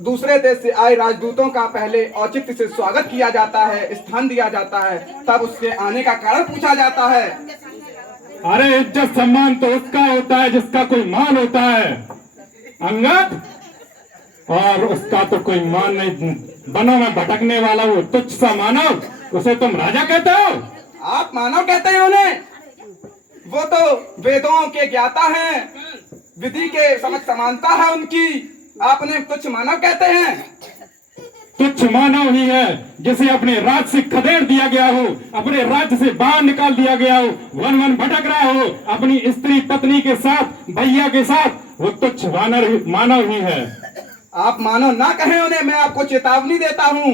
दूसरे देश से आए राजदूतों का पहले औचित्य से स्वागत किया जाता है, स्थान दिया जाता है, तब उसके आने का कारण पूछा जाता है। अरे इज्जत सम्मान तो उसका होता है जिसका कोई मान होता है अंगद, और उसका तो कोई मान नहीं। वनों में भटकने वाला वो तुच्छ सा मानव, उसे तुम राजा कहते हो? आप मानव कहते हैं उन्हें? वो तो वेदों के ज्ञाता हैं, विधि के समझ समानता है उनकी, आप उन्हें तुच्छ मानव कहते हैं? तुच्छ मानव ही है जिसे अपने राज्य से खदेड़ दिया गया हो, अपने राज्य से बाहर निकाल दिया गया हो, वन वन भटक रहा हो अपनी स्त्री पत्नी के साथ, भैया के साथ, वो तुच्छ मानव ही है। आप मानव ना कहें उन्हें, मैं आपको चेतावनी देता हूँ।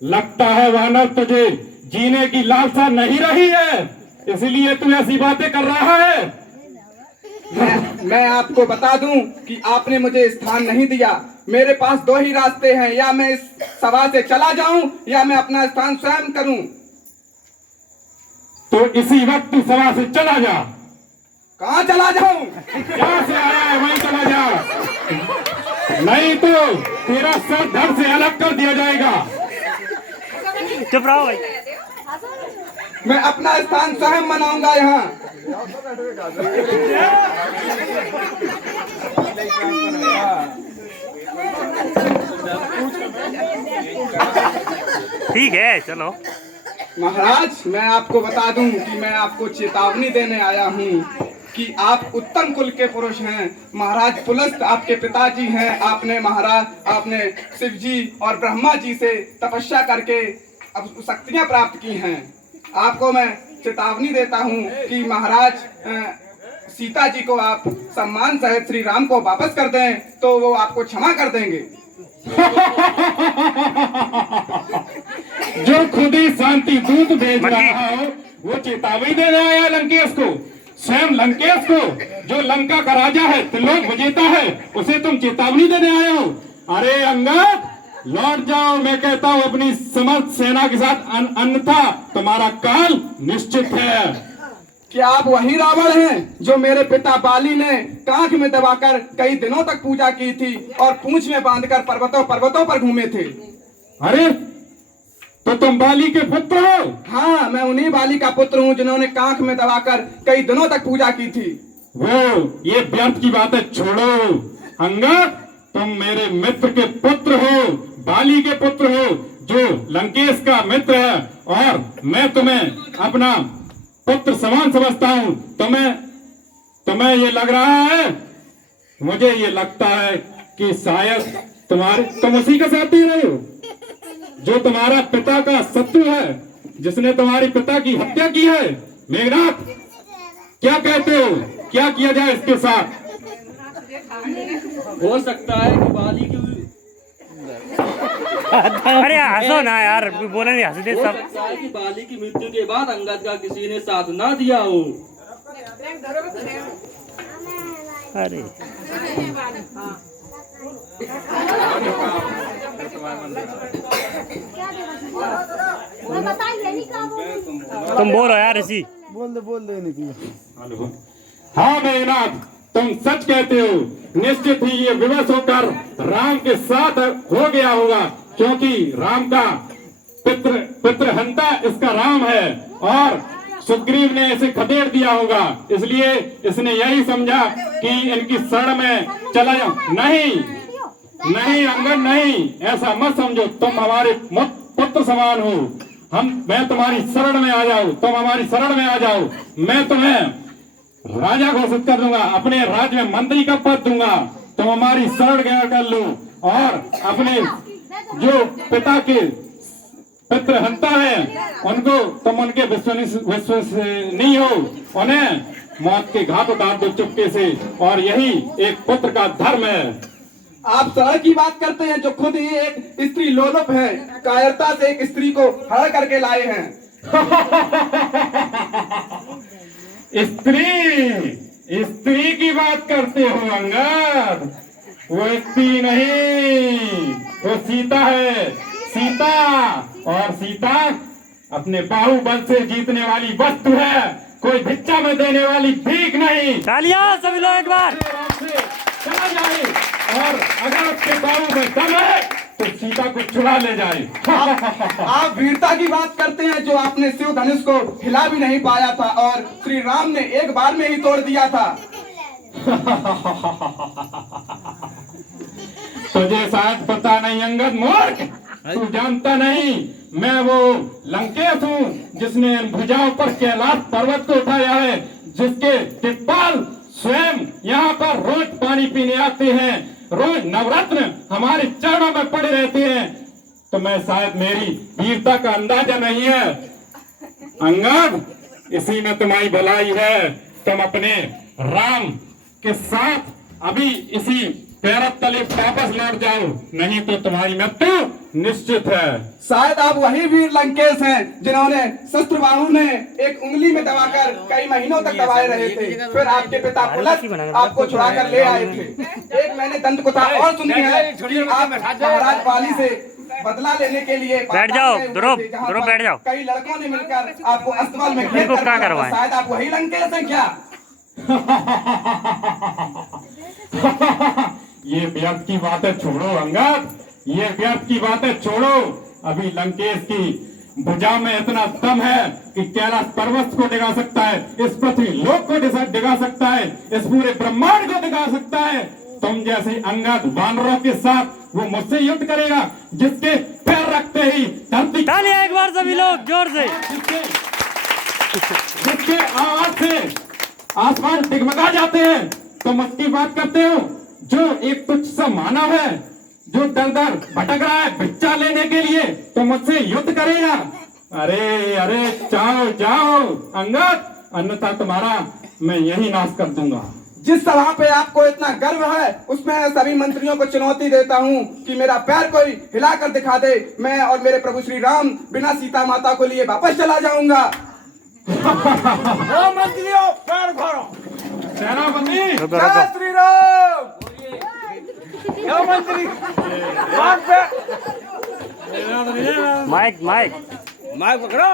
लगता है वानर तुझे जीने की लालसा नहीं रही है, इसलिए तू ऐसी बातें कर रहा है। मैं आपको बता दूं कि आपने मुझे स्थान नहीं दिया। मेरे पास दो ही रास्ते हैं, या मैं इस सभा से चला जाऊं या मैं अपना स्थान स्वयं करूं। तो इसी वक्त तू सभा से चला जा। कहां चला जाऊं? जहां से आया है वहीं चला जा, नहीं तो तेरा सर धड़ से अलग कर दिया जाएगा। चुप रहो भाई। मैं अपना स्थान स्वयं बनाऊंगा यहाँ। ठीक है चलो। महाराज, मैं आपको बता दूं कि मैं आपको चेतावनी देने आया हूँ कि आप उत्तम कुल के पुरुष हैं। महाराज पुलस्त आपके पिताजी हैं। आपने शिव जी और ब्रह्मा जी से तपस्या करके अब शक्तियां प्राप्त की हैं। आपको मैं चेतावनी देता हूं कि महाराज सीता जी को आप सम्मान सहित श्री राम को वापस कर दें तो वो आपको क्षमा कर देंगे। जो खुद ही शांति दूत भेज रहा हो वो चेतावनी दे रहा है लंकेश को, स्वयं लंकेश को, जो लंका का राजा है, त्रिलोक विजेता है, उसे तुम चेतावनी देने आए हो। अरे अंगद, लौट जाओ, मैं कहता हूँ अपनी समर्थ सेना के साथ, अन्यथा तुम्हारा काल निश्चित है। क्या आप वही रावण हैं जो मेरे पिता बाली ने कांख में दबाकर कई दिनों तक पूजा की थी और पूंछ में बांधकर पर्वतों पर्वतों पर घूमे थे? अरे तो तुम बाली के पुत्र हो? हाँ, मैं उन्हीं बाली का पुत्र हूँ जिन्होंने कांख में दबाकर कई दिनों तक पूजा की थी। वो ये व्यर्थ की बातें छोड़ो अंगद, तुम मेरे मित्र के पुत्र हो, बाली के पुत्र हो, जो लंकेश का मित्र है, और मैं तुम्हें अपना पुत्र समान समझता हूँ। तुम्हें ये लग रहा है, मुझे ये लगता है कि शायद तुम उसी के साथ ही रहे हो जो तुम्हारा पिता का शत्रु है, जिसने तुम्हारे पिता की हत्या की है। मेघनाथ, क्या कहते हो, क्या किया जाए इसके साथ? हो सकता है कि बाली की अरे हंसो ना यार, बोले नहीं, हंस दे हो सब। सकता है कि बाली की मृत्यु के बाद अंगद का किसी ने साथ ना दिया हो। अरे तुम बोलो यार इसी। बोल दे नहीं। हाँ मेघनाथ, तुम सच कहते हो। निश्चित ही ये विवश होकर राम के साथ हो गया होगा, क्योंकि राम का पितृहंता इसका राम है और सुग्रीव ने इसे खदेड़ दिया होगा, इसलिए इसने यही समझा कि इनकी शरण में चला जाऊं। नहीं अंगद, नहीं, ऐसा मत समझो। तुम हमारे पुत्र समान हो। मैं तुम्हारी शरण में आ जाऊं, तुम हमारी शरण में आ जाओ, मैं तुम्हें राजा घोषित कर दूंगा, अपने राज्य में मंत्री का पद दूंगा, तुम हमारी शरण कर लो और अपने जो पिता के पितृहंता है उनको तुम उनके विश्वसनीय हो, उन्हें मौत के घाट उतार दो चुपके से, और यही एक पुत्र का धर्म है। आप शरण की बात करते हैं जो खुद ही एक स्त्री लोलुप है, कायरता से एक स्त्री को हरण करके लाए हैं। स्त्री की बात करते हो अंगद? वो स्त्री नहीं, वो सीता है, सीता। और सीता अपने बाहुबल से जीतने वाली वस्तु है, कोई भिक्षा में देने वाली भीख नहीं। तालियां सभी लोग एक बार। चला जाए। और अगर आपके काबू में दम है तो सीता को चुरा ले जाए। आप वीरता की बात करते हैं, जो आपने शिव धनुष को हिला भी नहीं पाया था और श्री राम ने एक बार में ही तोड़ दिया था। तुझे शायद पता नहीं अंगद मूर्ख, तू जानता नहीं मैं वो लंकेश हूँ जिसने इन भुजाओं पर कैलाश पर्वत को उठाया है, जिसके दिक्पाल स्वयं यहाँ पर रोज पानी पीने आते हैं, रोज नवरत्न हमारे चरणों में पड़े रहते हैं। तो मैं शायद मेरी वीरता का अंदाजा नहीं है अंगद, इसी में तुम्हारी भलाई है। तुम अपने राम के साथ अभी इसी पैरत तले वापस लौट जाओ, नहीं तो तुम्हारी मृत्यु निश्चित है। शायद आप वही वीर लंकेश हैं जिन्होंने शस्त्रबाहु ने एक उंगली में दबाकर कई महीनों तक दबाए रहे थे, फिर आपके पिता पुलस्त आपको छुड़ा कर ले आए थे। एक मैंने दंत कथा और सुनी है कि आप महाराज वाली से बदला लेने के लिए बैठ जाओ, ध्रुव बैठ जाओ। कई लड़कों ने मिलकर आपको अस्तबल में घेर इनको कर क्या दिया था। करवाएं? शायद आप वही लंकेश हैं क्या? ये व्यर्थ की बातें छोड़ो अंगद, ये व्यर्थ की बातें छोड़ो। अभी लंकेश की भुजा में इतना दम है कि कैलाश पर्वत को डिगा सकता है, इस पृथ्वी लोक को डिगा सकता है, इस पूरे ब्रह्मांड को डिगा सकता है। तुम जैसे अंगद वानरों के साथ वो मुझसे युद्ध करेगा जिसके पैर रखते ही धरती, तालियां एक बार सभी लोग जोर से। जिसके आवाज से आसमान डिगमगा जाते हैं, तुम उसकी बात करते हो जो एक तुच्छ सा मानव है, जो दर दर भटक रहा है भिक्षा लेने के लिए, तो मुझसे युद्ध करेगा। अरे अरे जाओ जाओ अंगद, अन्यथा तुम्हारा मैं यही नाश कर दूंगा। जिस सभा पे आपको इतना गर्व है उसमें सभी मंत्रियों को चुनौती देता हूँ कि मेरा पैर कोई हिलाकर दिखा दे, मैं और मेरे प्रभु श्री राम बिना सीता माता को लिए वापस चला जाऊंगा। मंत्रियों पैर खोलो। सेनापति जय श्री राम। मंत्री बात पे माइक माइक माइक पकड़ो।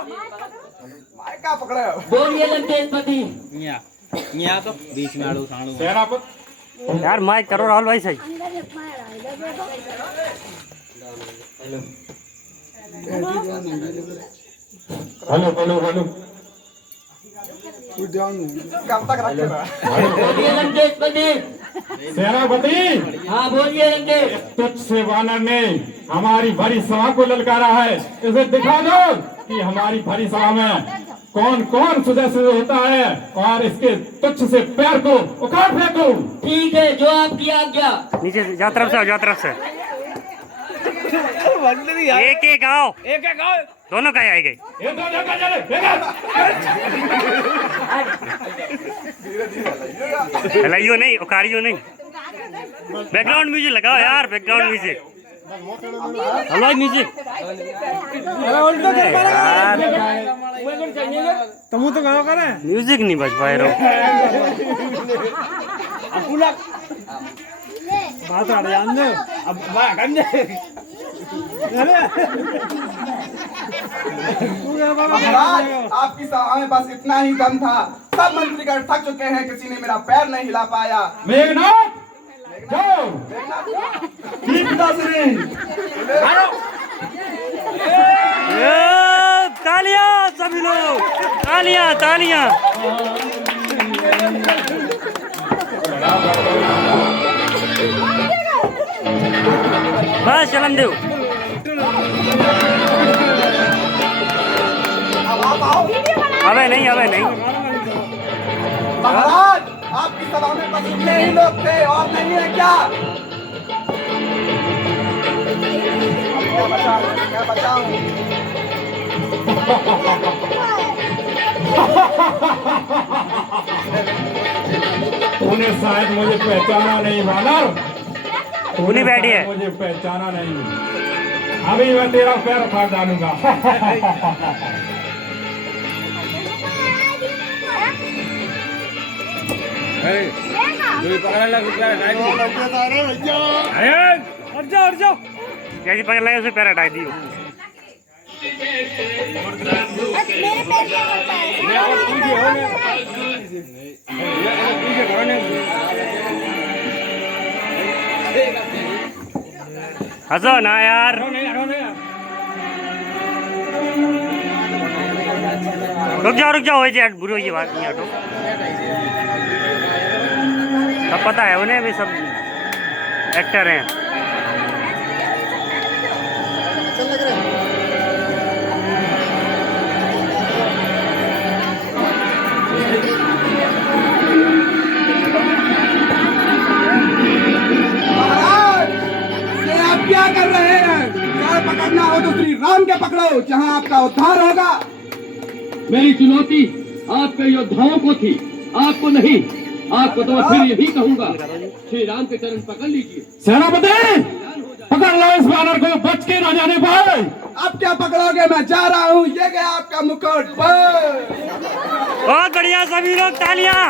माइक का पकड़े हो? बोलिए लंकेशपति। यहाँ तो बीच में आड़ू साड़ू। सेनापति यार माइक करो राहुल भाई सही। हेलो हेलो हेलो, कब तक रखेगा? बोलिए लंकेशपति। सेनापति हाँ बोलिए लंकेश। तुच्छ से वानर ने हमारी भरी सभा को ललकारा है, इसे दिखा दो कि हमारी भरी सभा में कौन कौन सदस्य होता है, और इसके तुच्छ से पैर को उखाड़ फेंको। ठीक है, जो आपकी आज्ञा। नीचे जा तरफ से आओ, जा तरफ से। मंत्री एक एक आओ, एक एक आओ। दोनों का आए गए। ये दो जगह चले, फेंको। हिलाइयो नहीं, उकारियो नहीं। बैकग्राउंड म्यूजिक लगाओ यार, बैकग्राउंड म्यूजिक। हलवाई म्यूजिक। तुम तो गाँव करे म्यूजिक नहीं बज पाए रहो। बात आ रही है अब महाराज आपकी सभा में बस इतना ही दम था, सब मंत्रीगण थक चुके हैं, किसी ने मेरा पैर नहीं हिला पाया। मेघनाथ जाओ। तालियां सभी लोग, तालियां तालियां। बस चलन दो। अबे नहीं, अबे नहीं। महाराज आपकी सभा में बस इतने ही लोग थे और नहीं है क्या? मैं बचाऊं। तूने शायद मुझे पहचाना नहीं वानर, तूने बैठी है। मुझे पहचाना नहीं, अभी मैं तेरा पैर उखाड़ डालूंगा। जैसी पकड़ लगे उसे पैर हटा दियो। हंसो ना यार। रुक जाओ हो जाए बुरी ये बात नहीं हटो। सब पता है उन्हें भी, सब एक्टर हैं। महाराज ये आप क्या कर रहे हैं? क्या पकड़ना हो तो श्री राम के पकड़ो, जहाँ आपका उद्धार होगा। मेरी चुनौती आपके योद्धाओं को थी, आपको नहीं। आपको तो मैं फिर यही कहूंगा, श्री राम के चरण पकड़ लीजिए। सेनापति पकड़ लो इस वानर को, बच के ना जाने पाए। अब क्या पकड़ोगे, मैं जा रहा हूँ। ये गया आपका मुकुट। बस। बहुत बढ़िया, सभी लोग तालियां।